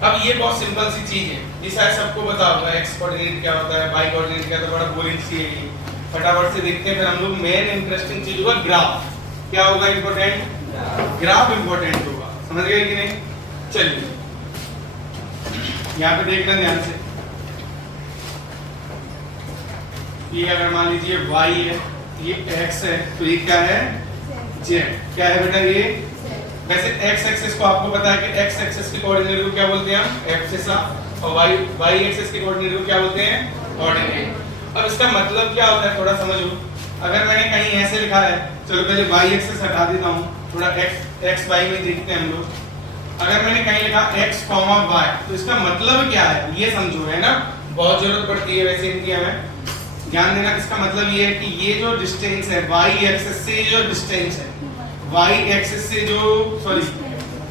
अब ये बहुत सिंपल सी चीज है, ये शायद सबको पता होगा एक्स कोऑर्डिनेट क्या होता है, वाई कोऑर्डिनेट क्या होता है, बड़ा बोरिंग सी है ये। फटाफट से देखते हैं फिर हम लोग। मेन इंटरेस्टिंग चीज होगा ग्राफ। क्या होगा इंपॉर्टेंट? ग्राफ इंपॉर्टेंट होगा, समझ गए कि नहीं? चलिए यहाँ पे देखना ध्यान से। ये अगर मान लीजिए y है, ये x है, तो ये क्या है? z। क्या है बेटा ये? वैसे x एक्सिस को आपको पता है कि x एक्सिस के कोऑर्डिनेट को क्या बोलते हैं हम? एब्सिस। और y एक्सिस के कोऑर्डिनेट को क्या बोलते हैं? ऑर्डिनेट। अब इसका मतलब क्या होता है थोड़ा समझो। अगर मैंने कहीं ऐसे लिखा है, चलो पहले y एक्सिस हटा देता हूँ, थोड़ा x y में देखते हैं हम लोग। अगर मैंने कहीं लिखा x, y, तो इसका मतलब क्या है ये समझो, है ना? बहुत जरूरत पड़ती है वैसे इनकी हमें ध्यान देना। इसका मतलब ये है कि ये जो डिस्टेंस है y एक्सिस से, जो डिस्टेंस है y एक्सिस से, जो सॉरी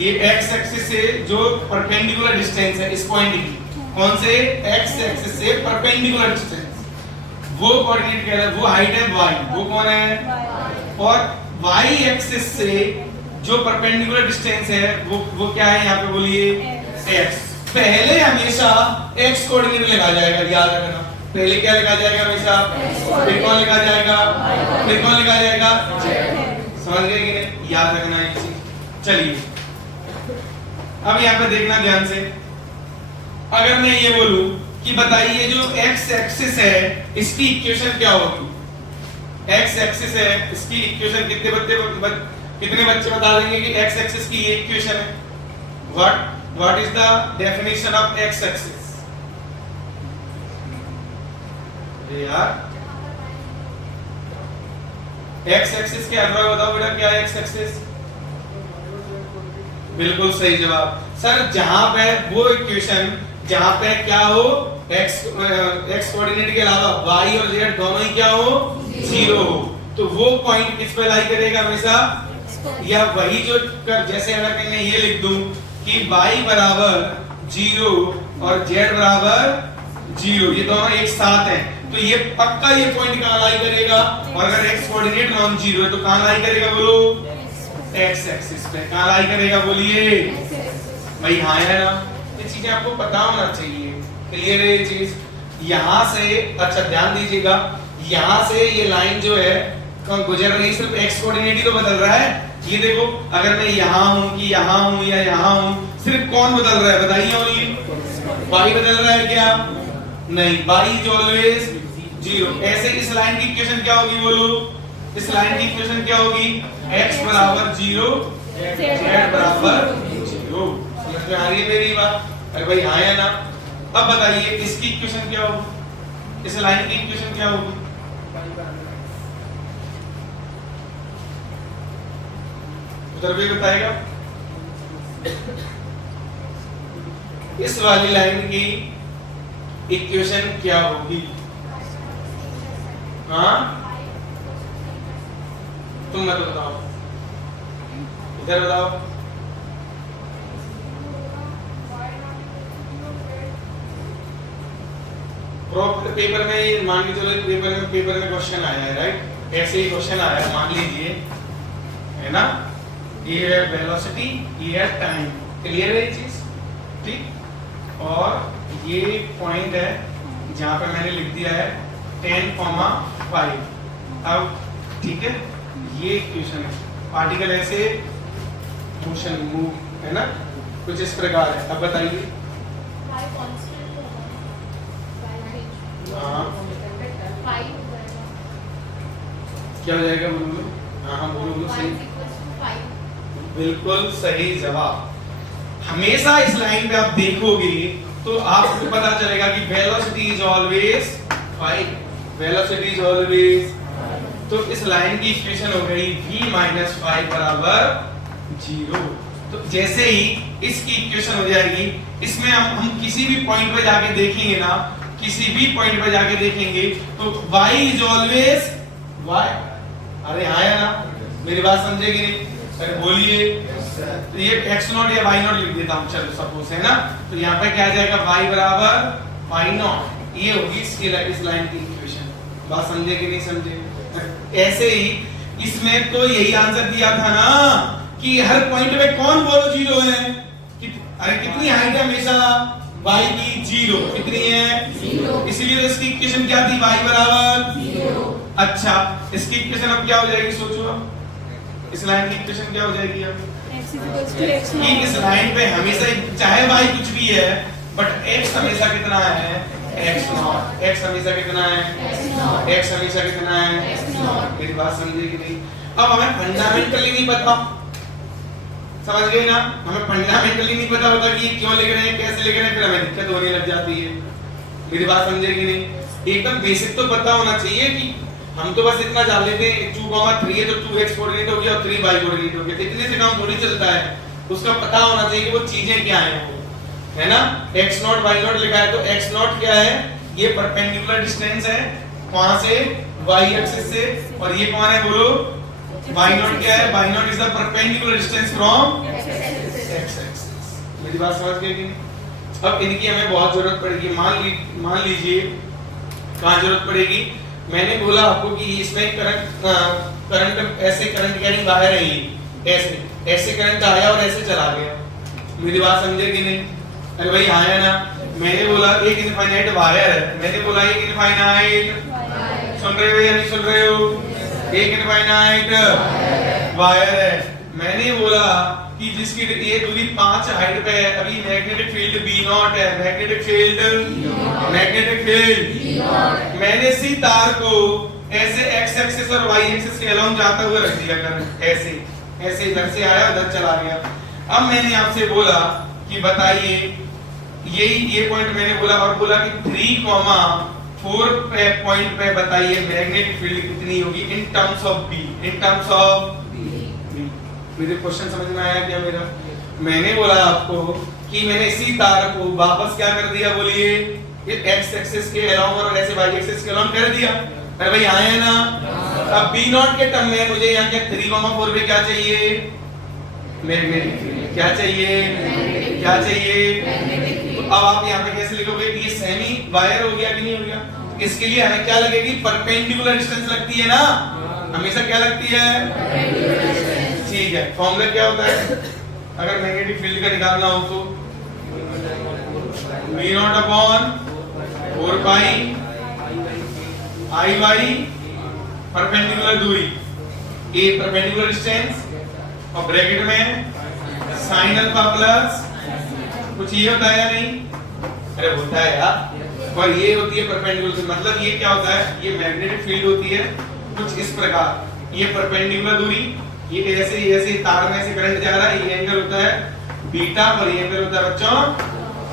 ये x एक्सिस से जो परपेंडिकुलर डिस्टेंस है इस पॉइंट की, कौन से? x एक्सिस से परपेंडिकुलर डिस्टेंस, वो कोऑर्डिनेट कहलाता है, वो हाइट है y, वो कौन है? और y एक्सिस से जो परपेंडिकुलर डिस्टेंस है वो क्या है यहाँ पे बोलिए? x। पहले हमेशा x कोऑर्डिनेट लिखा जाएगा, याद रखना। पहले क्या लिखा जाएगा हमेशा? फिर कौन लिखा जाएगा? फिर कौन लिखा जाएगा? समझ गए कि नहीं? याद रखना ये चीज। चलिए अब यहाँ पे देखना ध्यान से। अगर मैं ये बोलूं कि बताइए जो x एक्सिस है इसकी इक्वेशन क्या होगी? x एक्सिस है, इसकी इक्वेशन कितने बच्चे बता देंगे कि x एक्सिस की ये इक्वेशन है? What is the definition of x axis? यार x एक्सिस के अलावा बताओ बेटा क्या है x एक्सिस? बिल्कुल सही जवाब सर। जहां पे वो इक्वेशन जहां पे क्या हो, x कोऑर्डिनेट के अलावा y और z दोनों ही क्या हो? जीरो हो, तो वो पॉइंट किस पे लाई करेगा हमेशा? या वही जो जैसे अगर मैं ये लिख दूं कि y बराबर 0 और z बराबर 0, ये दोनों एक साथ हैं, तो ये पक्का ये पॉइंट कहां लाई करेगा? और अगर x कोऑर्डिनेट नॉन जीरो है तो कहां लाई करेगा बोलो? x एक्सिस पे। कहां लाई करेगा बोलिए भाई? हाँ है ना? ये चीजें आपको पता होना चाहिए। क्लियर है ये चीज? यहां से अच्छा ध्यान दीजिएगा, यहां से ये लाइन जो है गुजर रही, सिर्फ x कोऑर्डिनेट ही तो बदल रहा है। ये देखो अगर मैं यहां हूं कि यहां हूं या यहां हूं, सिर्फ कौन बदल रहा है बताइए? ओनली y बदल रहा है क्या? नहीं, y इज ऑलवेज 0। ऐसे इस लाइन की इक्वेशन क्या होगी बोलो? इस लाइन की इक्वेशन क्या होगी? x बराबर 0, z बराबर 0। समझ में आ रही है मेरी बात? अरे भाई हाँ या ना? अब बताइए इसकी इक्वेशन क्या होगी? इस लाइन की इक्वेशन क्या होगी? उधर भी बताएगा। इस वाली लाइन की इक्वेशन क्या होगी? हाँ तुम मत बताओ, इधर बताओ। पेपर में मान के चलो पेपर में क्वेश्चन आया है, राइट? ऐसे ही क्वेश्चन आया है, मान लीजिए, है ना? ये है वेलोसिटी, ये है टाइम। क्लियर है ये चीज? ठीक। और ये पॉइंट है जहां पे मैंने लिख दिया है 10,5। अब ठीक है, ये इक्वेशन है, पार्टिकल ऐसे मोशन मूव, है ना? कुछ इस प्रकार है। अब बताइए क्या हो जाएगा? बोलो। हाँ बोलो सही, बिल्कुल सही जवाब। हमेशा इस लाइन पे आप देखोगे तो आपको पता चलेगा कि velocity is always 5, velocity is always. तो इस लाइन की इक्वेशन हो गई v माइनस 5 बराबर 0। तो जैसे ही इसकी इक्वेशन हो जाएगी, इसमें हम किसी भी पॉइंट पे जाके देखेंगे ना, किसी भी पॉइंट पे जाके देखेंगे तो y इज ऑलवेज y। अरे हाँ या ना? मेरी बात समझेगी नहीं? अरे बोलिए। तो ये x नॉट या y नॉट लिख देता हूँ, चलो सपोज, है ना? तो यहाँ पे क्या आ जाएगा? y बराबर y नॉट। ये होगी इस लाइन की इक्वेशन। बात समझे कि नहीं समझे? ऐसे ही इसमें तो यही आंसर दिया था ना कि हर पॉइंट पे कौन बोलो 0 है, अरे कितनी हाइट है हमेशा y की 0, कितनी है 0, इसीलिए इसकी इक्वेशन क्या थी y बराबर 0। अच्छा इसकी इक्वेशन अब क्या हो जाएगी सोचो, अब इस लाइन की इक्वेशन क्या हो जाएगी अब कि इस लाइन पे हमेशा चाहे y कुछ भी है बट x हमेशा कितना है x0, x हमेशा कितना है x हमेशा कितना है x0। मेरी बात समझे कि नहीं? अब हमें फंडामेंटली नहीं पता, समझ गए ना, हमें फंडामेंटली नहीं पता होता कि ये क्यों लिख रहे हैं कैसे लिख रहे हैं, फिर हमें दिक्कत होने लग जाती है। मेरी बात समझे कि नहीं? एकदम बेसिक तो पता होना चाहिए कि हम तो बस इतना जान लेते हैं 2,3 है तो 2x कोऑर्डिनेट हो गया और 3y कोऑर्डिनेट हो गया, इतने से काम थोड़ी चलता है, उसका पता होना चाहिए कि वो चीजें क्या हैं, वो है ना। x0 y0 लिखा है तो x0 क्या है, ये परपेंडिकुलर डिस्टेंस है कहां से y एक्सिस से, और ये कौन है बोलो y0 क्या है, y0 is the perpendicular distance from x axis. मेरी बात समझ गए कि नहीं? अब इनकी हमें बहुत जरूरत पड़ेगी, मान लीजिए कहां जरूरत पड़ेगी, मैंने बोला आपको कि इसमें करंट ऐसे करंट यानी बाहर है, ये ऐसे करंट आया और ऐसे चला गया। मेरी बात समझे कि नहीं? अरे भाई आया ना, मैंने बोला एक इनफाइनाइट वायर है, मैंने बोला एक इनफाइनाइट, सुन रहे हो या नहीं सुन रहे हो, एक इनफाइनाइट वायर है। मैंने बोला कि जिसकी ये दूरी 5 हाइट पे है, अभी मैग्नेटिक फील्ड B0 है, मैग्नेटिक फील्ड मैंने इसी तार को ऐसे x एक्सिस और y एक्सिस के अलोंग जाता हुआ रख दिया करंट, ऐसे ऐसे इधर से आया उधर चला गया। अब मैंने आपसे बोला कि बताइए ये पॉइंट मैंने बोला और बोला कि 3,4 पे पॉइंट पे बताइए मैग्नेटिक फील्ड कितनी होगी in terms of B, in terms of B। मेरे क्वेश्चन समझ में आया क्या मेरा? मैंने बोला आपको कि मैंने इसी तार को वापस क्या कर दिया बोलिए, ये x एक्सिस के अलोंग और ऐसे y एक्सिस के अलोंग कर दिया। अरे भाई आए ना, अब B0 के टर्म में मुझे यहाँ क्या 3,4 पे क्या चाहिए, मैग्नेटिक फील्ड क्या चाहिए, क्या चाहिए। तो अब आप यहाँ पे कैसे लिखोगे कि ये सेमी वायर हो गया कि नहीं हो गया? इसके लिए हमें क्या लगेगी, परपेंडिकुलर डिस्टेंस लगती है ना, हमेशा क्या लगती है, ठीक है। फॉर्मूला क्या होता है अगर मैग्नेटिक फील्ड का निकालना हो तो V0 upon 4 pi I y perpendicular दूरी, ए परपेंडिकुलर डिस्टेंस और ब्रैकेट में साइन अल्फा प्लस कुछ ये होता है या नहीं, अरे होता है यार, और ये होती है परपेंडिकुलर, मतलब ये क्या होता है, ये मैग्नेटिक फील्ड होती है कुछ इस प्रकार, ये परपेंडिकुलर दूरी, ये ऐसे तार में से करंट जा रहा है, ये एंगल होता है बीटा और ये एंगल होता है बच्चों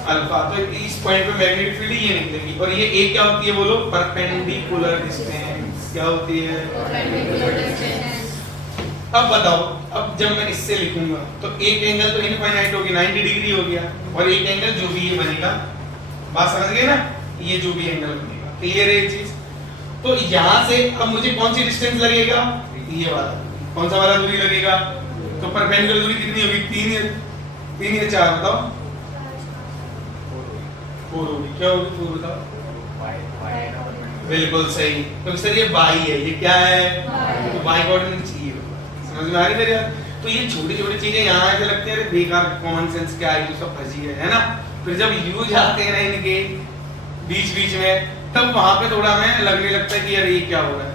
अल्फा। तो इस पॉइंट पे मैग्नेटिक फील्ड ये निकलेगी और ये एक क्या होती है बोलो, परपेंडिकुलर डिस्टेंस। क्या होती है, परपेंडिकुलर डिस्टेंस। अब बताओ, अब जब मैं इससे लिखूंगा तो एक एंगल तो इनफाइनाइट होगी 90 डिग्री हो गया, और एक एंगल जो भी ये बनेगा, बात समझ गए ना, ये जो भी एंगल बनेगा, क्लियर है ये चीज। तो यहाँ से अब मुझे कौन सी डिस्टेंस लगेगा, ये वाला, कौन सा वाला दूरी लगेगा, तो परपेंडिकुलर दूरी कितनी होगी, 3 या 4 बताओ, 4 होगी, क्या होगी 4 बताओ, बिल्कुल सही। तो सर ये y है, ये क्या है, तो y कोऑर्डिनेट चाहिए, समझ में आ रही है मेरे? तो ये छोटी छोटी चीजें यहाँ आके लगती है बेकार, कॉमन सेंस क्या है, ये सब फंसी है ना। फिर जब यूज आते हैं ना इनके बीच में, तब वहां पे थोड़ा हमें लगने लगता है कि यार ये क्या हो रहा है,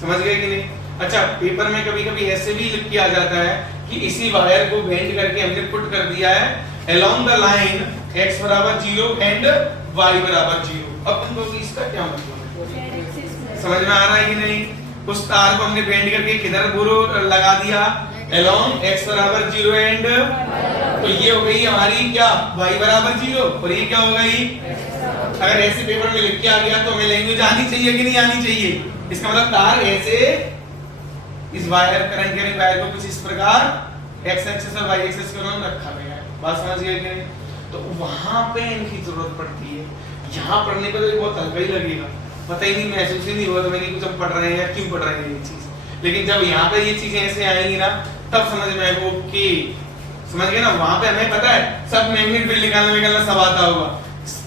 समझ गए कि नहीं? अच्छा पेपर में कभी कभी ऐसे भी लिख के आ जाता है कि इसी वायर को बेंड करके हमने पुट कर दिया है along the line x बराबर 0 and y बराबर 0। अब तुम लोग इसका क्या मतलब है, समझ में आ रहा है कि नहीं? उस तार को हमने बेंड करके किधर बोलो लगा दिया, along x बराबर 0 and, तो ये हो गई हमारी क्या, y बराबर 0, और ये क्या हो गई, अगर ऐसे पेपर में लिख के आ गया तो हमें लैंग्वेज आनी चाहिए कि नहीं आनी चाहिए? इसका मतलब तार ऐसे इस वायर करंट के वायर को कुछ इस प्रकार x एक्सिस और y एक्सिस के नाम रखा गया है, बात समझ गए कि नहीं? तो वहां पे इनकी जरूरत पड़ती है। यहाँ पढ़ने पे तो बहुत हल्का ही लगेगा, पता ही नहीं, महसूस ही नहीं होगा तो मैंने कुछ हम पढ़ रहे हैं या क्यों पढ़ रहे हैं ये चीज, लेकिन जब यहाँ पे ये चीजें ऐसे आएंगी ना तब समझ में आएगा, ओके समझ गए ना। वहां पे हमें पता है सब मैग्नेटिक फील्ड निकालना सब आता होगा,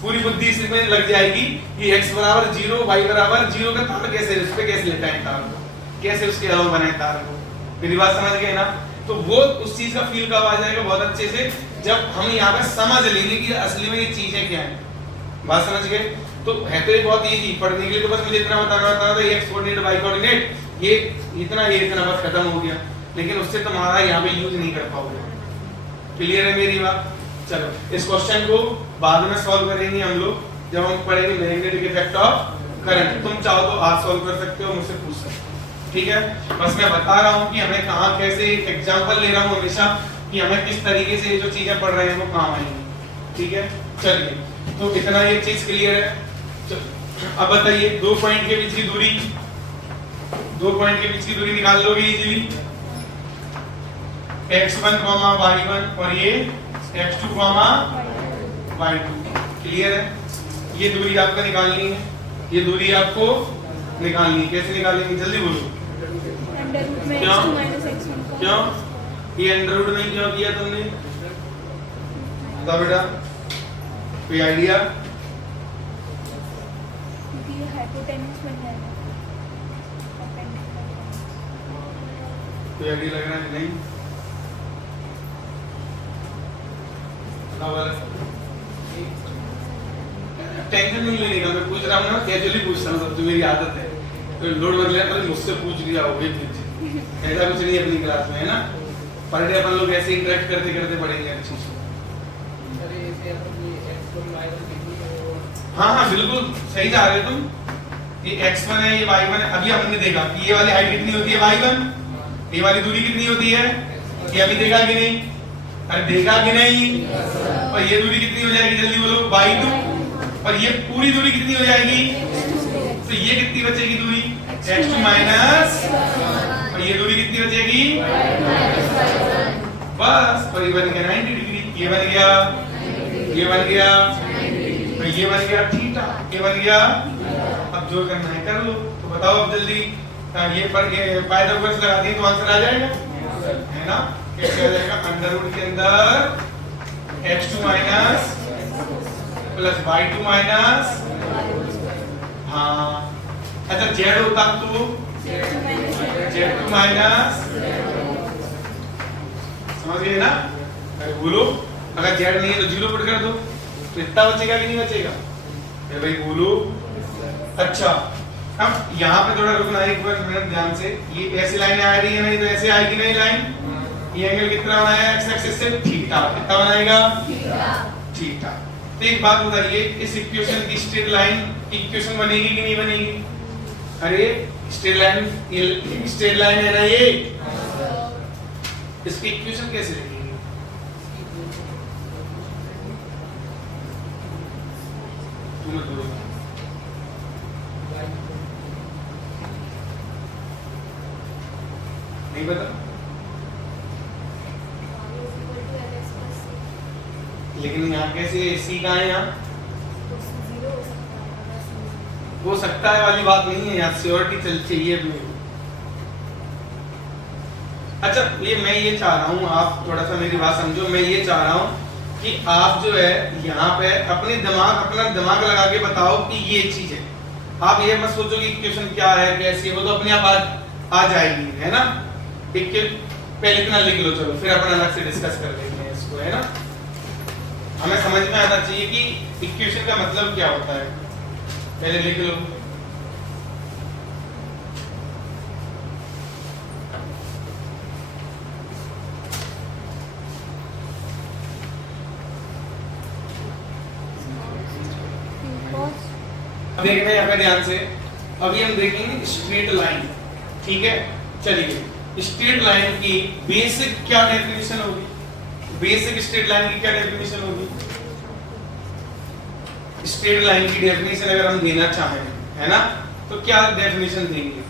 पूरी बुद्धि इसमें लग जाएगी कि x बराबर 0 y बराबर 0 का तार कैसे, उस पे कैसे लेटा है तार को, कैसे उसके अलावा बनाए तार को, मेरी बात समझ गए ना? तो वो उस चीज का फील कब आ जाएगा बहुत अच्छे से, जब हम यहाँ पे समझ लेंगे कि असली में ये चीजें क्या है, बात समझ गए? तो है तो ये बहुत इजी पढ़ने के लिए, तो बस मुझे इतना बताना था ये एक्स कोऑर्डिनेट वाई कोऑर्डिनेट ये इतना बस खत्म हो गया, लेकिन उससे तुम्हारा यहाँ पे यूज नहीं कर पाओगे। क्लियर है मेरी बात? चलो इस क्वेश्चन को बाद में सॉल्व करेंगे हम लोग जब हम पढ़ेंगे मैग्नेटिक इफेक्ट ऑफ करंट। तुम चाहो तो आज सॉल्व कर सकते हो, मुझसे पूछ सकते हो, ठीक है? बस मैं बता रहा हूँ कि हमें कहाँ कैसे, एग्जाम्पल ले रहा हूँ हमेशा कि हमें किस तरीके से जो चीजें पढ़ रहे हैं वो काम आएंगी, ठीक है? चलिए तो इतना ये चीज क्लियर है। अब बताइए दो पॉइंट के बीच की दूरी, दो पॉइंट के बीच की दूरी निकाल लोगे इजीली, x1, y1 और ये x2, y2। क्लियर है? ये दूरी आपको निकालनी है, ये दूरी आपको निकालनी है। कैसे निकालेंगे जल्दी बोलो? क्यों क्यों ये अंडर रूट में क्यों किया तुमने? बताओ बेटा, कोई आइडिया? कोई आइडिया लग रहा है? नहीं टेंशन नहीं लेने का, मैं पूछ रहा हूँ ना, कैजुअली पूछ रहा हूँ, जो मेरी आदत है, तो लोड मत लेना, मुझसे पूछ लिया होगे ऐसा कुछ नहीं अपनी क्लास में, है ना? पर डे अपन लोग ऐसे इंटरेक्ट करते करते पढ़ेंगे अच्छी से। हाँ हाँ बिल्कुल सही जा रहे हो तुम। ये x1 है, ये y1 है। अभी हमने देखा कि ये वाली हाइट कितनी होती है y1, ये वाली दूरी कितनी होती है, ये अभी देखा कि नहीं? अरे देखा कि नहीं? और ये दूरी कितनी हो जाएगी जल्दी बोलो? y2। और ये पूरी दूरी कितनी हो जाएगी? तो ये कितनी बचेगी दूरी? x2 माइनस, और ये दूरी कितनी बचेगी? बस, और ये बन गया 90 डिग्री, ये बन गया, ये बन गया, और ये बन गया थीटा, ये बन गया। अब जो करना है कर लो। तो बताओ अब जल्दी, ये पर ये पाइथागोरस लगा दिए तो आंसर आ जाएगा, है ना? कैसे आ जाएगा? अंडर रूट के अंदर x2 minus plus y2 minus, हाँ अच्छा z होता तो z2 माइनस, समझ गए ना? अरे बोलो, अगर z नहीं है तो 0 पुट कर दो, तो इतना बचेगा कि नहीं बचेगा? अरे भाई बोलो। अच्छा अब यहाँ पे थोड़ा रुकना है, एक बार मिनट ध्यान से। ये ऐसी लाइन आ रही है नहीं तो ऐसे आएगी नहीं लाइन। ये एंगल कितना बनाया एक्स एक्सिस से? थीटा। कितना बनाएगा? थीटा। तो एक बात बताइए, इस इक्वेशन की स्ट्रेट लाइन इक्वेशन बनेगी कि नहीं बनेगी? अरे स्ट्रेट लाइन है ना ये, इसकी इक्वेशन कैसे लिखेंगे? तुम बोलो। नहीं पता? लेकिन यहाँ कैसे सी कहाँ है? यहाँ हो सकता है वाली बात नहीं है, यहाँ श्योरिटी चल चाहिए भी। अच्छा मैं ये चाह रहा हूँ, आप थोड़ा सा मेरी बात समझो। मैं ये चाह रहा हूँ कि आप जो है यहाँ पे अपना दिमाग लगा के बताओ कि ये चीज है। आप ये मत सोचो कि इक्वेशन क्या है कैसी है, वो तो अपने आप आ जाएगी, है ना? पहले इतना लिख लो, चलो फिर अपन अलग से डिस्कस कर लेंगे इसको, है ना? हमें समझ में आना चाहिए कि इक्वेशन का मतलब क्या होता है। पहले लिख लो। देखना यहाँ पे ध्यान से। अभी हम देखेंगे स्ट्रेट लाइन, ठीक है? चलिए स्ट्रेट लाइन की बेसिक क्या डेफिनेशन होगी? बेसिक स्ट्रेट लाइन की क्या डेफिनेशन होगी? स्ट्रेट लाइन की डेफिनेशन अगर हम देना चाहें, है ना, तो क्या डेफिनेशन देंगे?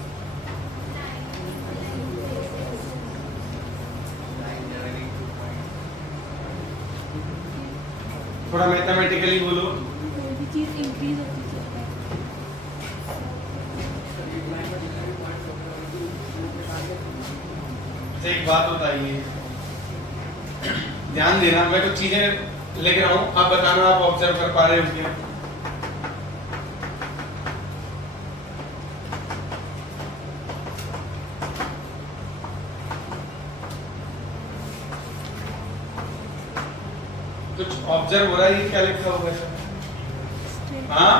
थोड़ा मैथमेटिकली बोलो। एक बात बताइए, ध्यान देना, मैं कुछ चीजें लिख रहा हूं, आप बताना आप ऑब्जर्व कर पा रहे हो क्या? ऑब्जर्व हो रहा है, ये क्या लिखा हुआ है? हाँ,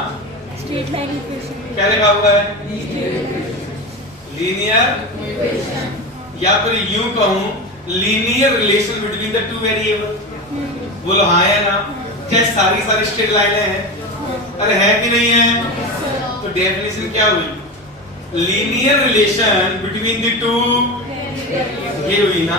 स्ट्रेट लाइन इक्वेशन, क्या लिखा हुआ है? लीनियर, या फिर यूं कहूं linear relation between the two variable. बोलो हाँ या ना? क्या सारी स्ट्रेट लाइनें हैं? अरे है कि नहीं है? तो डेफिनेशन क्या हुई? Linear relation between the two, ये हुई ना?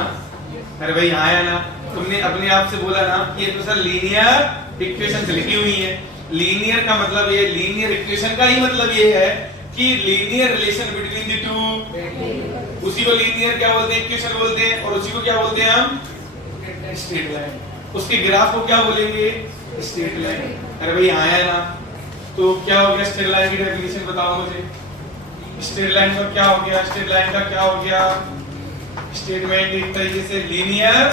अरे भाई हाँ या ना? तुमने अपने आप से बोला ना कि ये तो सर लीनियर इक्वेशन से लिखी हुई है। लीनियर का मतलब ये, लीनियर इक्वेशन का ही मतलब ये है कि linear relation between the two, उसी को लीनियर क्या बोलते हैं? इक्वेशन बोलते हैं। और उसी को क्या बोलते हैं हम? Straight line. उसके ग्राफ को क्या बोलेंगे? Straight line. अरे भाई हाँ या ना? तो क्या हो गया स्ट्रेट लाइन की डेफिनेशन बताओ मुझे। स्ट्रेट लाइन का क्या हो गया? स्ट्रेट लाइन का क्या हो गया? स्टेटमेंट एक तरीके से linear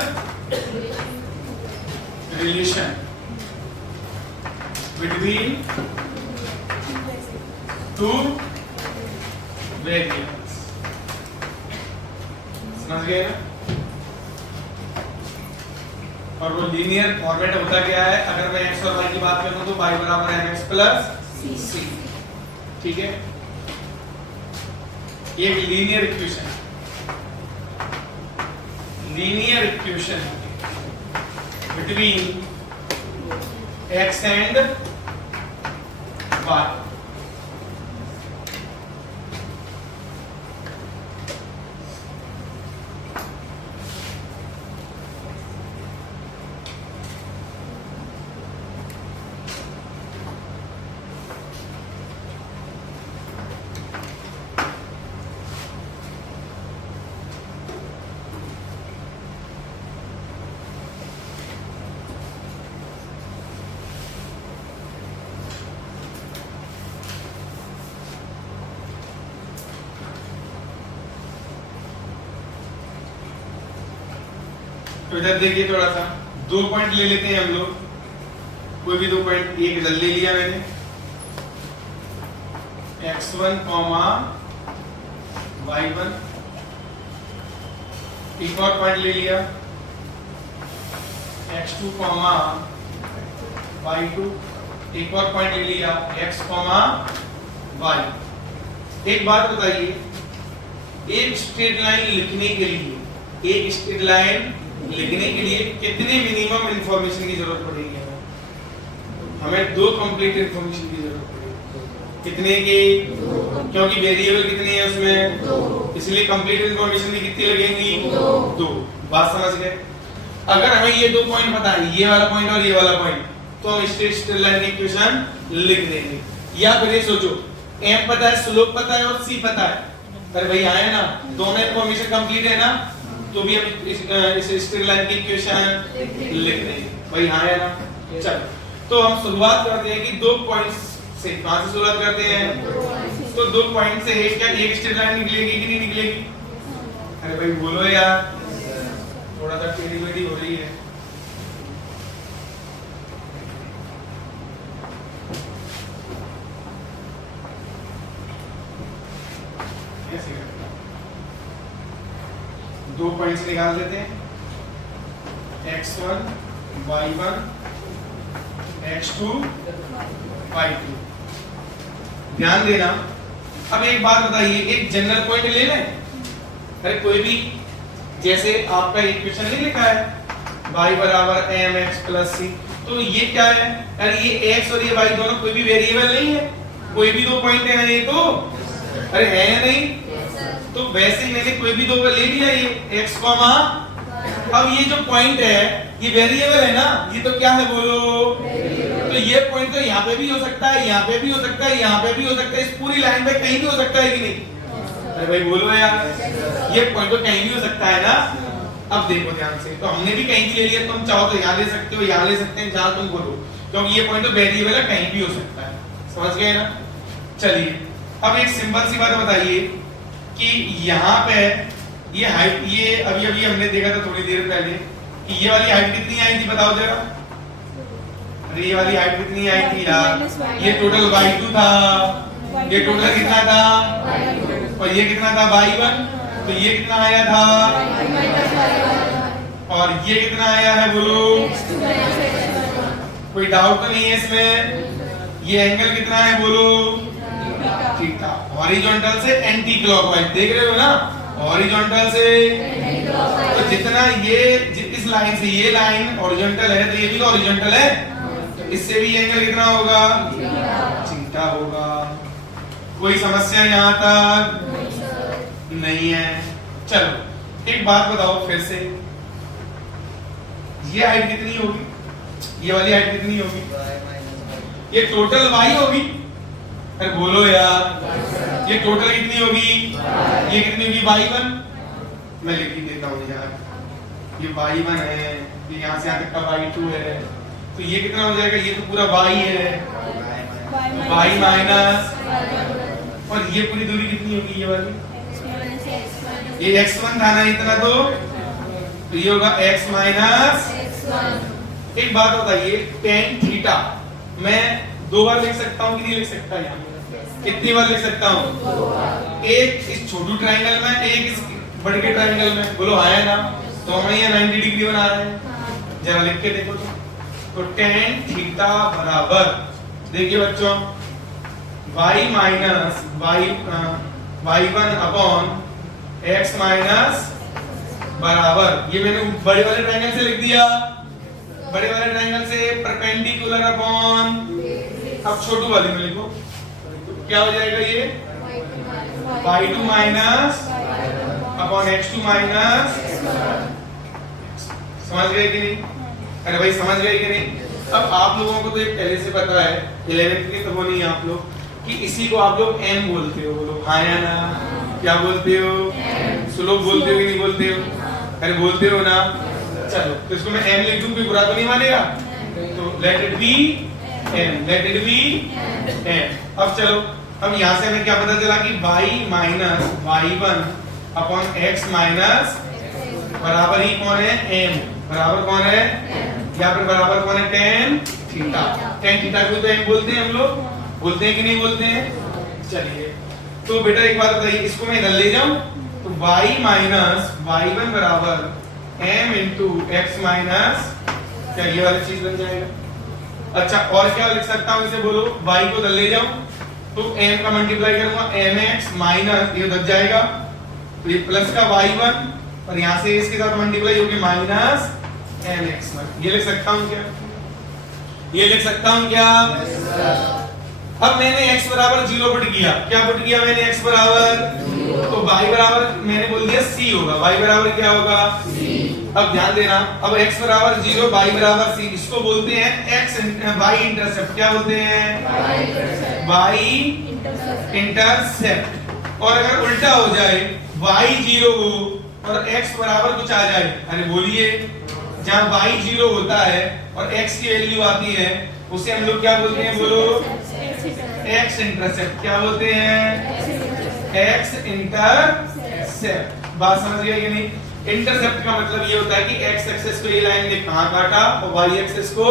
relation between two variables. समझ गए ना? और वो लीनियर फॉर्मेट होता क्या है? अगर मैं x और y की बात करूं तो y बराबर mx प्लस c, ठीक है? ये linear equation, linear equation between x and y। तो इधर देखिए थोड़ा सा, दो पॉइंट ले लेते हैं हम लोग, कोई भी दो पॉइंट। एक इधर ले लिया मैंने x1, y1। एक और पॉइंट ले लिया x2, y2। एक और पॉइंट ले लिया x, y। एक बात बताइए, एक स्ट्रेट लाइन लिखने के लिए, एक स्ट्रेट लाइन लिखने के लिए कितने मिनिमम इंफॉर्मेशन की जरूरत पड़ेगी? हमें दो कंप्लीट इंफॉर्मेशन की जरूरत पड़ेगी। कितने की? क्योंकि वेरिएबल कितने हैं उसमें, इसलिए कंप्लीट इंफॉर्मेशन भी कितनी लगेंगी? दो। बात समझ गए? अगर हमें ये दो पॉइंट पता है, ये वाला पॉइंट और ये वाला पॉइंट, तो हम स्ट्रेट लाइन की इक्वेशन लिख देंगे। या फिर ये सोचो, m पता है, स्लोप पता है और c पता है। अरे भाई आए ना, दोनों इंफॉर्मेशन कंप्लीट है ना, तो भी हम इस स्ट्रेट लाइन की इक्वेशन लिख देंगे। भाई हाँ है ना? चलो, तो हम शुरुआत करते हैं कि दो पॉइंट्स से। कहां से शुरुआत करते हैं? तो दो पॉइंट से एक क्या एक स्ट्रेट लाइन निकलेगी कि नहीं निकलेगी? अरे भाई बोलो यार, थोड़ा सा टेढ़ी-मेढ़ी हो रही है। दो पॉइंट्स निकाल देते हैं, x1, y1, x2, y2। ध्यान देना। अब एक बात बताइए, एक जनरल पॉइंट ले लें। अरे कोई भी, जैसे आपका इक्वेशन नहीं लिखा है y बराबर mx प्लस c, तो ये क्या है? अरे ये x और ये y दोनों कोई भी वेरिएबल नहीं है, कोई भी दो पॉइंट है ये तो। अरे है या नहीं? तो वैसे मैंने कोई भी दो ले लिया, ये x, अब ये जो पॉइंट है ये वेरिएबल है ना, ये तो क्या है बोलो? तो ये पॉइंट तो यहाँ पे भी हो सकता है, यहाँ पे भी हो सकता है, यहाँ पे भी हो सकता है, इस पूरी लाइन पे कहीं भी हो सकता है कि नहीं? अरे भाई बोलो यार, ये पॉइंट तो कहीं भी हो सकता है ना। अब देखो ध्यान से, तो हमने भी कहीं भी ले लिया, तुम चाहो तो यहाँ ले सकते हो, यहाँ ले सकते हैं, जहाँ तुम बोलो, क्योंकि ये पॉइंट तो वेरिएबल है, कहीं भी हो सकता है। समझ गए ना? चलिए, अब एक सिंपल सी बात बताइए कि यहाँ पे ये हाइट, ये अभी अभी हमने देखा था थोड़ी देर पहले कि ये वाली हाइट कितनी आई थी, बताओ जरा। अरे ये वाली हाइट कितनी आई थी यार? ये टोटल y2 था, ये टोटल कितना था? और ये कितना था? y1। तो ये कितना आया था? और ये कितना आया है बोलो? कोई डाउट तो नहीं है इसमें? ये एंगल कितना है बोलो? थीटा। हॉरिजॉन्टल से एंटी क्लॉकवाइज, देख रहे हो ना? हॉरिजॉन्टल से तो जितना ये इस लाइन से ये लाइन हॉरिजॉन्टल है तो ये भी हॉरिजॉन्टल है, तो इससे भी एंगल कितना होगा? थीटा होगा। कोई समस्या यहाँ तक नहीं है? चलो एक बात बताओ फिर से, ये हाइट कितनी होगी? ये वाली हाइट कितनी होगी? ये टोटल y होगी। अरे बोलो यार, ये टोटल कितनी होगी? ये कितनी होगी? y1। मैं लिख ही देता हूँ यार, ये y1 है, ये यहाँ से यहाँ तक का y2 है, तो ये कितना हो जाएगा? ये तो पूरा y है, y माइनस, और ये पूरी दूरी कितनी होगी? ये वाली, ये x1 था ना इतना, तो ये होगा x माइनस। एक बात बताइए, tan थीटा मैं 2 बार लिख सकता हूँ कि नहीं लिख सकता? यहाँ कितनी बार लिख सकता हूँ? एक इस छोटू ट्रायंगल में, एक इस बड़े के ट्रायंगल में, बोलो हाँ है ना? तो हम यहाँ 90 डिग्री बना रहे हैं, जरा लिख के देखो तो tan थीटा बराबर, देखिए बच्चों, y minus y1 upon x minus बराबर, ये मैंने बड़े वाले ट्रायंगल से लिख दिया, बड़े वाले ट्रायंगल से परपेंडिकुलर अपॉन, अब छोटू वाले में लिखो, क्या हो जाएगा? ये y2 minus upon x2 minus. समझ गए कि नहीं? अरे भाई समझ गए कि नहीं? अब आप लोगों को तो ये पहले से पता है, 11th के तो वो नहीं आप लोग, कि इसी को आप लोग m बोलते हो, बोलो हाँ या ना? क्या बोलते हो? स्लोप बोलते हो कि नहीं बोलते हो? अरे बोलते हो ना? चलो तो इसको मैं m लिख दूं, कोई बुरा तो नहीं मानेगा? तो let it be m, let it be m। अब चलो, अब यहाँ से हमें क्या पता चला कि y minus y1 upon x minus बराबर ही कौन है? m। बराबर कौन है? यहाँ पर बराबर कौन है? tan theta. tan थीटा को तो m बोलते हैं हम लोग, बोलते हैं कि नहीं बोलते हैं? चलिए तो बेटा एक बात बताइए, इसको मैं इधर ले जाऊं तो y माइनस y1 बराबर m इंटू x माइनस, क्या ये वाली चीज बन जाएगा? अच्छा और क्या लिख सकता हूँ इसे, बोलो? y को इधर ले जाऊं तो m का मल्टीप्लाई करूंगा mx माइनस, ये उधर जाएगा तो ये प्लस का y1 और यहाँ से इसके साथ मल्टीप्लाई होगी माइनस mx1। ये लिख सकता हूँ क्या? ये लिख सकता हूँ क्या? अब मैंने x बराबर 0 पुट किया, क्या पुट किया मैंने? x बराबर, तो y बराबर मैंने बोल दिया c होगा, y बराबर क्या होगा? c। अब ध्यान देना, अब x बराबर 0, y बराबर c, इसको बोलते हैं x y इंटरसेप्ट। क्या बोलते हैं? y intercept. और अगर उल्टा हो जाए, y 0 हो और x बराबर कुछ आ जाए, अरे बोलिए, जहाँ y 0 होता है और x की वैल्यू आती है, उसे हम लोग क्या बोलते हैं? बोलो x इंटरसेप्ट। क्या बोलते हैं? x intercept. बात समझ गए कि नहीं? इंटरसेप्ट का मतलब ये होता है कि x एक्सिस को ये लाइन ने कहां काटा और y एक्सिस को,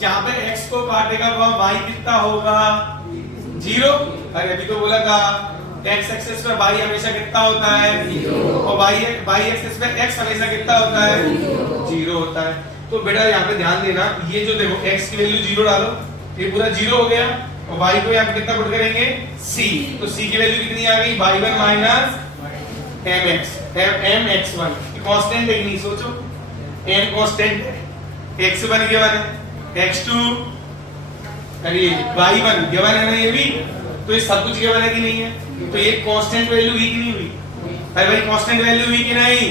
जहां पे x को काटेगा वह y कितना होगा? 0। अरे अभी तो बोला था x एक्सिस पे y हमेशा कितना होता है? 0। और y एक्सिस पे x हमेशा कितना होता है? 0 होता है। तो बेटा यहाँ पे ध्यान देना, ये जो देखो x की वैल्यू 0 डालो, ये पूरा 0 हो गया, और y को यहाँ पे कितना पुट करेंगे? c। तो c की वैल्यू कितनी आ गई? y1 minus mx1। कांस्टेंट है कि नहीं? सोचो, m कांस्टेंट है, x1 गिवन है, x2 अरे y1 गिवन है ना, ये भी, तो ये सब कुछ गिवन है कि नहीं है? तो ये कांस्टेंट वैल्यू हुई कि नहीं हुई? अरे भाई कांस्टेंट वैल्यू हुई कि नहीं?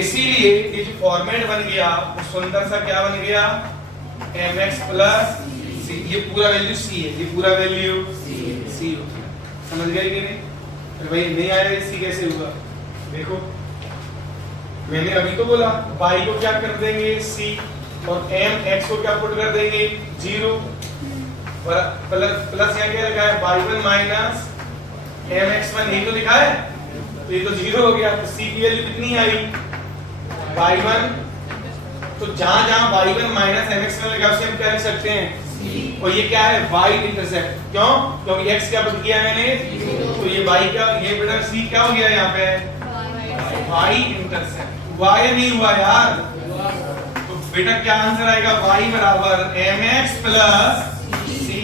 इसीलिए ये जो फॉर्मेट बन गया वो सुंदर सा क्या बन गया? mx plus c। ये पूरा वैल्यू c है, ये पूरा वैल्यू c हो गया। समझ गए कि नहीं? अरे भाई नहीं आया, c कैसे हुआ? देखो मैंने अभी तो बोला y को क्या कर देंगे? c, और mx को क्या पुट कर देंगे? 0 प्लस यहाँ क्या लिखा है? y1 माइनस mx1, यही तो लिखा है, तो ये तो 0 हो गया। तो c की वैल्यू कितनी आई? y1। तो जहां जहां y1 माइनस mx1 लिखा उसे हम क्या लिख सकते हैं? c। और ये क्या है? y intercept. क्यों? क्योंकि x क्या पुट किया मैंने, तो ये y का, ये बेटा c क्या हो गया यहाँ पे? y intercept. y नहीं हुआ यार, तो बेटा क्या आंसर आएगा, y बराबर mx प्लस c,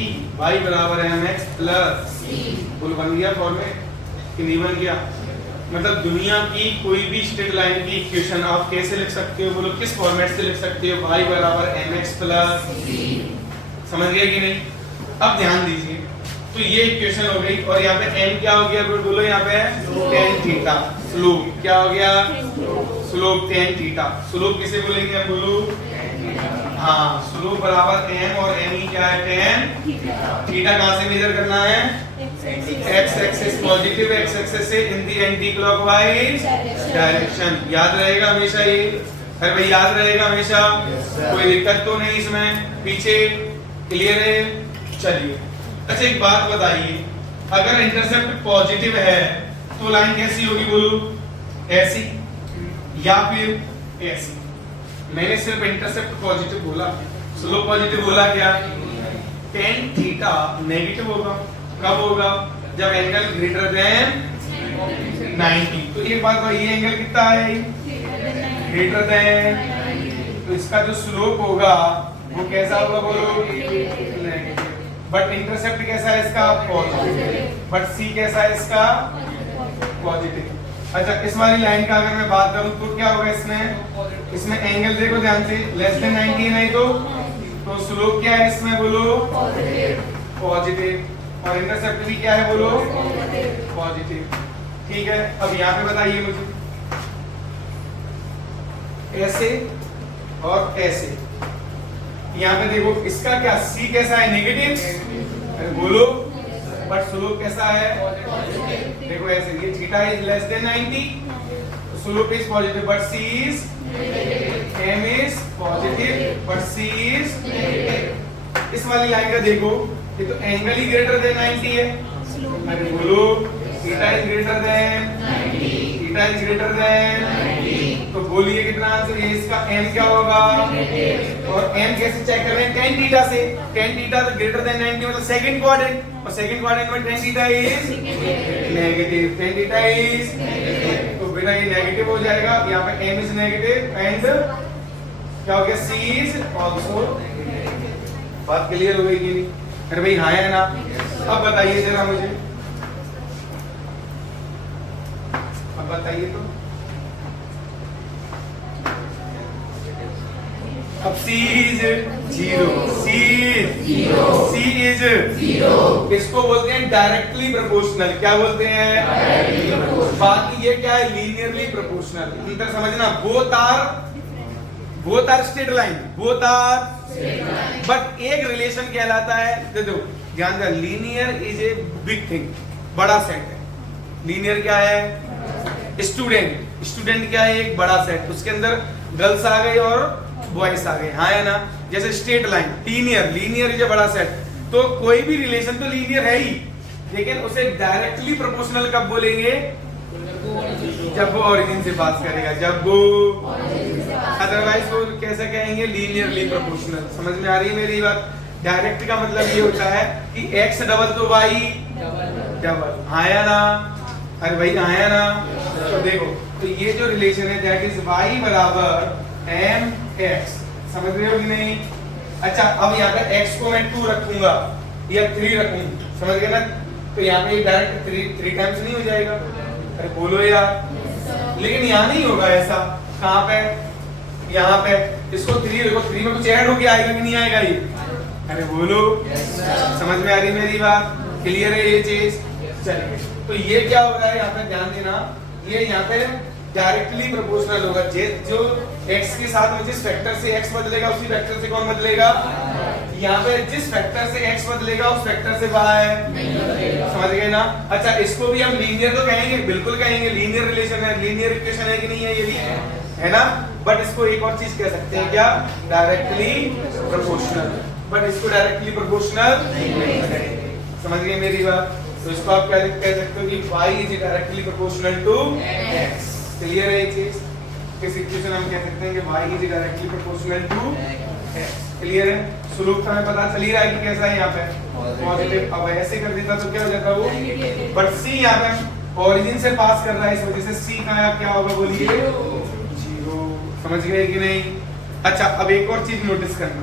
y बराबर mx प्लस c। बोल बन गया फॉर्मेट कि नहीं बन गया? मतलब दुनिया की कोई भी स्ट्रेट लाइन की इक्वेशन आप कैसे लिख सकते हो, बोलो किस फॉर्मेट से लिख सकते हो, y बराबर mx प्लस c। समझ गए कि नहीं? अब ध्यान दीजिए, तो ये इक्वेशन हो गई और यहाँ पे n क्या हो गया, बोलो यहाँ पे tan थीटा। स्लोप क्या हो गया, स्लोप tan थीटा। स्लोप किसे बोलेंगे हम, बोलो हाँ, स्लोप बराबर m और m ही क्या है, tan थीटा। कहाँ से मेजर करना है, x axis positive, x axis से इन दी एंटी क्लॉकवाइज डायरेक्शन। याद रहेगा हमेशा ये, अरे भाई याद रहेगा हमेशा, कोई दिक्कत तो नहीं इसमें, पीछे क्लियर है? चलिए अच्छा एक बात बताइए, अगर इंटरसेप्ट पॉजिटिव है तो लाइन कैसी होगी, बोलो ऐसी या फिर ऐसी? मैंने सिर्फ इंटरसेप्ट पॉजिटिव बोला, स्लोप पॉजिटिव बोला क्या? tan थीटा नेगेटिव होगा, कब होगा, जब एंगल ग्रेटर देन 90। तो एक बात भाई, ये एंगल कितना है, ग्रेटर देन, तो इसका जो स्लोप होगा वो कैसा होगा, बोलो नेगेटिव। बट इंटरसेप्ट कैसा है इसका, पॉजिटिव। बट सी कैसा है इसका, पॉजिटिव। अच्छा इस वाली लाइन का अगर मैं बात करूं तो क्या होगा, इसमें एंगल देखो ध्यान से, लेस देन 90 नहीं तो स्लोप क्या है इसमें, बोलो पॉजिटिव। और इंटरसेप्ट भी क्या है, बोलो पॉजिटिव। ठीक है, अब यहाँ पे बताइए मुझे, ऐसे और ऐसे, यहाँ पे देखो इसका क्या, C कैसा है, नेगेटिव, बोलो, बट स्लोप कैसा है, देखो ऐसे, ये theta is less than 90, slope is positive, but C is m is positive, but C is. इस वाली लाइन का देखो, ये तो एंगल ही ग्रेटर देन 90 है, अरे बोलो theta is greater than, theta is greater than, तो बोलिए कितना आंसर है इसका, m क्या होगा, और m कैसे चेक कर रहे हैं, tan थीटा से, tan थीटा तो ग्रेटर देन 90 मतलब सेकंड क्वाड्रेंट, और सेकंड क्वाड्रेंट में tan theta is negative, tan theta is, तो बेटा ये नेगेटिव हो जाएगा, यहाँ पे m इज नेगेटिव एंड क्या हो गया, c इज आल्सो। बात क्लियर हो गई कि नहीं? अरे भाई हाँ है ना? अब बताइए जरा मुझे, अब बताइए तो, अब C इज 0, C इज 0, इसको बोलते हैं डायरेक्टली प्रोपोर्शनल। क्या बोलते हैं? बाकी ये क्या है, लीनियरली प्रोपोर्शनल। इधर समझना, both are straight line, both are, but एक रिलेशन कहलाता है, देखो ध्यान दे, linear is a big thing, बड़ा सेट है। लीनियर क्या है, स्टूडेंट क्या है, एक बड़ा सेट, उसके अंदर गर्ल्स आ गई और बॉयज आ गए, हाँ है ना? जैसे स्ट्रेट लाइन, लीनियर इज ए बड़ा सेट, तो कोई भी रिलेशन तो लीनियर है ही, लेकिन उसे डायरेक्टली प्रोपोर्शनल कब बोलेंगे, जब वो ओरिजिन से पास करेगा, जब वो, अदरवाइज वो कैसे कहेंगे, लीनियरली प्रोपोर्शनल। समझ में आ रही है मेरी बात? डायरेक्ट का मतलब ये होता है कि x डबल तो y डबल, आया ना? अरे भाई आया ना? तो देखो, तो ये जो रिलेशन है दैट इज y बराबर mx, समझ रहे हो कि नहीं? अच्छा अब यहाँ पे x को मैं 2 रखूंगा या 3 रखूंगा, समझ गए ना? तो यहाँ पे डायरेक्ट 3 टाइम्स नहीं हो जाएगा? अरे बोलो यार, लेकिन यहाँ नहीं होगा ऐसा। कहाँ पे? यहाँ पे। इसको 3 देखो, 3 में कुछ ऐड होके आएगा कि नहीं आएगा ये? अरे बोलो, समझ में आ रही मेरी बात? क्लियर है ये चीज? चलिए, तो ये क्या हो रहा है यहाँ पे, ध्यान देना, ये यहाँ पे डायरेक्टली प्रोपोर्शनल होगा। जो x के साथ में जिस फैक्टर से x बदलेगा उसी फैक्टर से कौन बदलेगा? यहाँ पे जिस फैक्टर से x बदलेगा उस फैक्टर से y, समझ गए ना? अच्छा इसको भी हम लीनियर तो कहेंगे, बिल्कुल कहेंगे, लीनियर रिलेशन है, लीनियर इक्वेशन है कि नहीं है? ये भी है ना? बट इसको एक और चीज कह सकते हैं, क्या? Directly proportional. बट इसको डायरेक्टली प्रोपोर्शनल नहीं कहेंगे, समझ गए मेरी बात? तो इसको आप क्या कह सकते हो कि y is directly proportional to x। Clear है ये चीज? किस इक्वेशन हम कह सकते हैं कि y is directly proportional to x। Clear है? स्लोप हमें पता चल ही रहा है कि कैसा है यहाँ पे, पॉजिटिव। अब ऐसे कर देता तो क्या हो जाता वो, बट c यहाँ पे ओरिजिन से पास कर रहा है, इस वजह से c का क्या होगा, बोलिए 0। समझ गए कि नहीं? अच्छा अब एक और चीज नोटिस करना,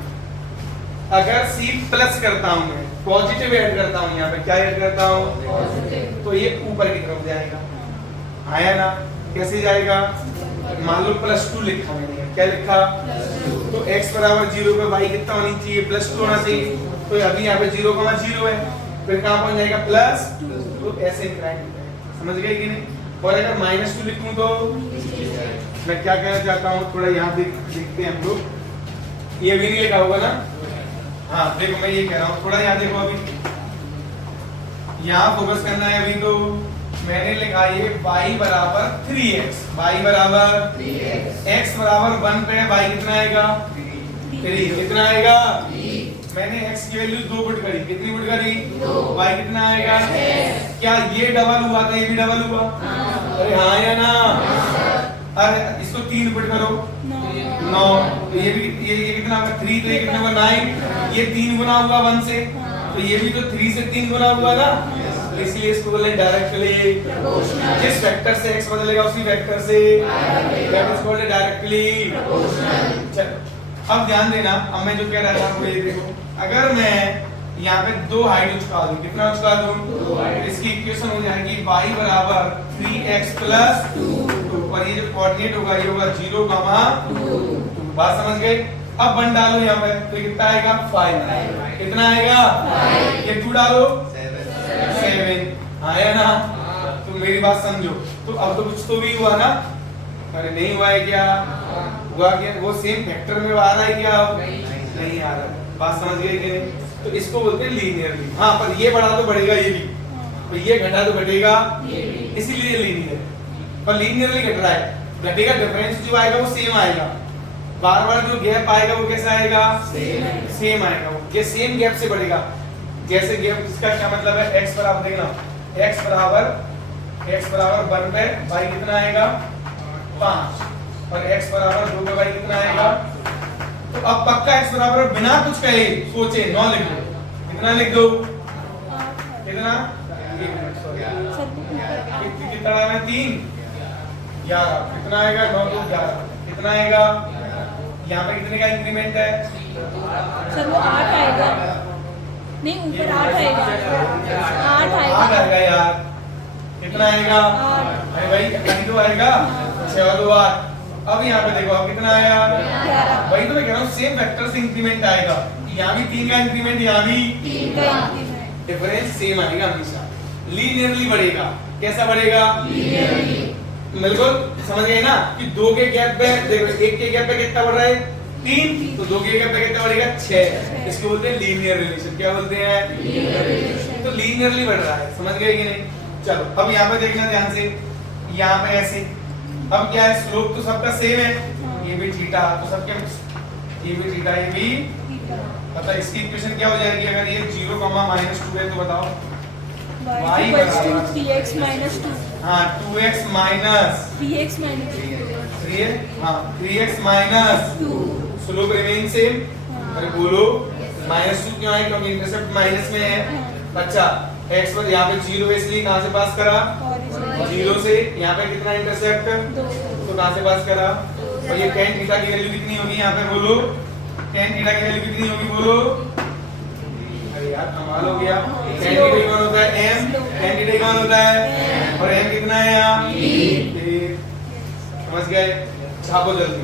अगर C प्लस करता हूं मैं, पॉजिटिव ऐड करता हूं, यहाँ पे क्या ऐड करता हूं, तो ये ऊपर की तरफ जाएगा, आया ना? कैसे जाएगा? मान लो +2 लिखा मैंने, क्या लिखा? तो x बराबर 0 पे y कितना होनी चाहिए? +2 होना चाहिए। तो अभी यहाँ पे 0,0 है, फिर कहाँ पहुंच जाएगा? +2। तो ऐसे इंक्लाइन होता है, समझ गए कि नहीं? और अगर -2 लिखूं तो मैं क्या कहना चाहता हूँ, थोड़ा यहाँ देखते हैं हम लोग, ये भी नहीं लिखा होगा ना? हाँ देखो मैं ये कह रहा हूँ, थोड़ा यहाँ देखो, अभी यहाँ फोकस करना है। अभी तो मैंने लिखा ये y बराबर 3x, y बराबर 3x, x बराबर 1 पे y कितना आएगा? 3। कितना आएगा? मैंने x की वैल्यू 2 पुट करी, कितनी पुट करी? 2। y कितना आएगा? क्या ये डबल हुआ था? ये भी डबल हुआ? अरे हाँ या ना? अरे इसको 3 पुट करो, 9। तो ये भी ये कितना होगा? 3। तो ये कितना होगा? 9। ये 3 गुना हुआ 1 से, तो ये भी तो 3 से 3 गुना हुआ ना, तो इसलिए इसको बोले डायरेक्टली प्रोपोर्शनल। जिस वेक्टर से x बदलेगा उसी vector say that is called directly proportional. चलो अब ध्यान देना, अब मैं जो कह रहा था वो ये देखो, अगर मैं यहाँ पे 2 हाइट उचका दूं, कितना उचका दूं? 2 हाइट। इसकी इक्वेशन हो जाएगी y बराबर 3x + 2, और ये जो कोऑर्डिनेट होगा ये होगा 0,2। बात समझ गए? अब 1 डालो यहाँ पे, तो कितना आएगा? 5। कितना आएगा? 5। ये 2 डालो, 7 आया ना? तो मेरी बात समझो, तो अब तो कुछ तो भी हुआ ना? अरे नहीं हुआ है क्या? हुआ क्या? वो सेम वेक्टर में आ रहा है क्या? नहीं आ रहा। बात समझ गए कि नहीं? तो इसको बोलते हैं लीनियरली। हाँ पर ये बढ़ा तो बढ़ेगा ये भी, तो ये घटा तो घटेगा, इसीलिए लीनियर। पर लीनियरली घट रहा है, घटेगा, डिफरेंस जो आएगा वो सेम आएगा, बार बार जो गैप आएगा वो कैसा आएगा? सेम आएगा। वो ये सेम गैप से बढ़ेगा, जैसे गैप, इसका क्या मतलब है? x बराबर देखना, x बराबर 1 पे y कितना आएगा? 5, और x बराबर 2 पे y कितना आएगा? तो अब पक्का x बराबर बिना कुछ कहे सोचे 9 लिख दो। कितना लिख दो? कितना? कितना है? 3 11। कितना आएगा? 9 तो 11। कितना आएगा? यहाँ पे कितने का इंक्रीमेंट है? सर वो 8 आएगा, नहीं ऊपर 8 आएगा, 8 आएगा। 8 आएगा यार, कितना आएगा? अरे भाई कहीं तो आएगा, 6 और 2 8। अब यहाँ पे देखो अब कितना आया? 11। वही तो मैं कह रहा हूँ, सेम वेक्टर से इंक्रीमेंट आएगा, यहाँ भी 3 का इंक्रीमेंट, यहाँ भी 3 का इंक्रीमेंट, डिफरेंस सेम आएगा हमेशा, लीनियरली बढ़ेगा। कैसा बढ़ेगा? लीनियरली। बिल्कुल समझ गए ना कि 2 के गैप पे देखो, 1 के गैप पे कितना बढ़ रहा है? 3, तो 2 के गैप पे कितना बढ़ेगा? 6। इसको बोलते हैं लीनियर रिलेशन। क्या बोलते हैं? Linear relation. तो लीनियरली बढ़ रहा है, समझ गए कि नहीं? चलो अब यहाँ पे देखना ध्यान से, यहाँ पे ऐसे, अब क्या है? स्लोप तो सबका सेम है, ये भी थीटा, तो सबके ये भी थीटा, ये भी पता। इसकी इक्वेशन क्या हो जाएगी अगर ये 0,-2 है? तो बताओ y बराबर 3x - 2, हाँ 2x minus 3x - 2, slope remain same. अरे बोलो -2 क्यों है? क्योंकि इंटरसेप्ट माइनस में है। अच्छा x पर यहाँ पे 0 है, इसलिए कहाँ से पास करा? 0 से। यहाँ पे कितना इंटरसेप्ट? 2, तो कहाँ से पास करा? और ये tan थीटा की वैल्यू कितनी होगी यहाँ पे? बोलो tan थीटा की वैल्यू कितनी होगी? बोलो। अरे यार कमाल हो गया। tan थीटा कौन होता है? m। tan थीटा कौन होता है? और m कितना है यहाँ? 1। समझ गए? छापो जल्दी।